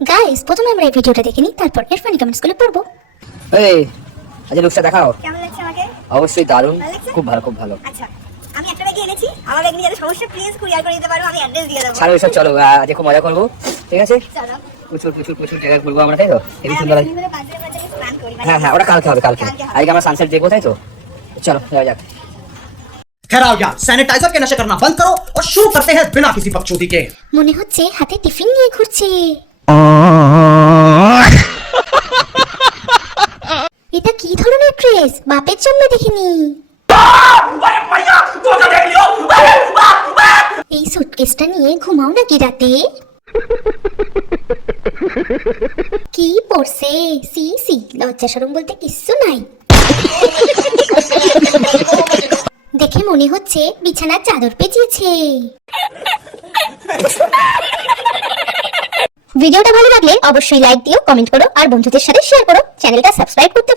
Guys প্রথমে আমরা এই ভিডিওটা দেখে নিই, তারপর এর ফানি কমেন্টস গুলো পড়বো। এই আজকে লুকসটা দেখাও। কেমন লাগছে আমাকে? অবশ্যই দারুণ, ভালো লাগছে? খুব ভালো খুব ভালো। আচ্ছা, আমি একটা ব্যাগ এনেছি। আমার ব্যাগ নিয়ে যাতে সমস্যা প্লিজ কুরিয়ার করে দিতে পারো, আমি অ্যাড্রেস দিয়ে দেবো। ছাড়ো এসব, চলো আজকে খুব মজা করবো। ঠিক আছে, চলো। প্রচুর প্রচুর প্রচুর জায়গায় ঘুরবো আমরা, তাই তো? হেবি সুন্দর লাগছে। প্ল্যান করি। হ্যাঁ হ্যাঁ, ওটা কালকে হবে, কালকে। আজকে আমরা সানসেট দেখবো, তাই তো? চলো যাওয়া যাক। खैर आओ यार, सैनिटाइजर के नशे करना बंद करो और शुरू करते हैं बिना किसी बकचोदी के। মনে হচ্ছে হাতে টিফিন নিয়ে ঘুরছে। এটা কি ধরনের ড্রেস? বাপের জন্য দেখিনি। এই সুটকেসটা নিয়ে ঘুমাও নাকি রাতে? কি পড়ছে? সি সি, লজ্জা শরম বলতে কিচ্ছু নাই। দেখে মনে হচ্ছে বিছানার চাদর পেঁচিয়েছে। ভিডিওটা ভালো লাগলে অবশ্যই লাইক দিও, কমেন্ট করো আর বন্ধুদের সাথে শেয়ার করো। চ্যানেলটা সাবস্ক্রাইব করতে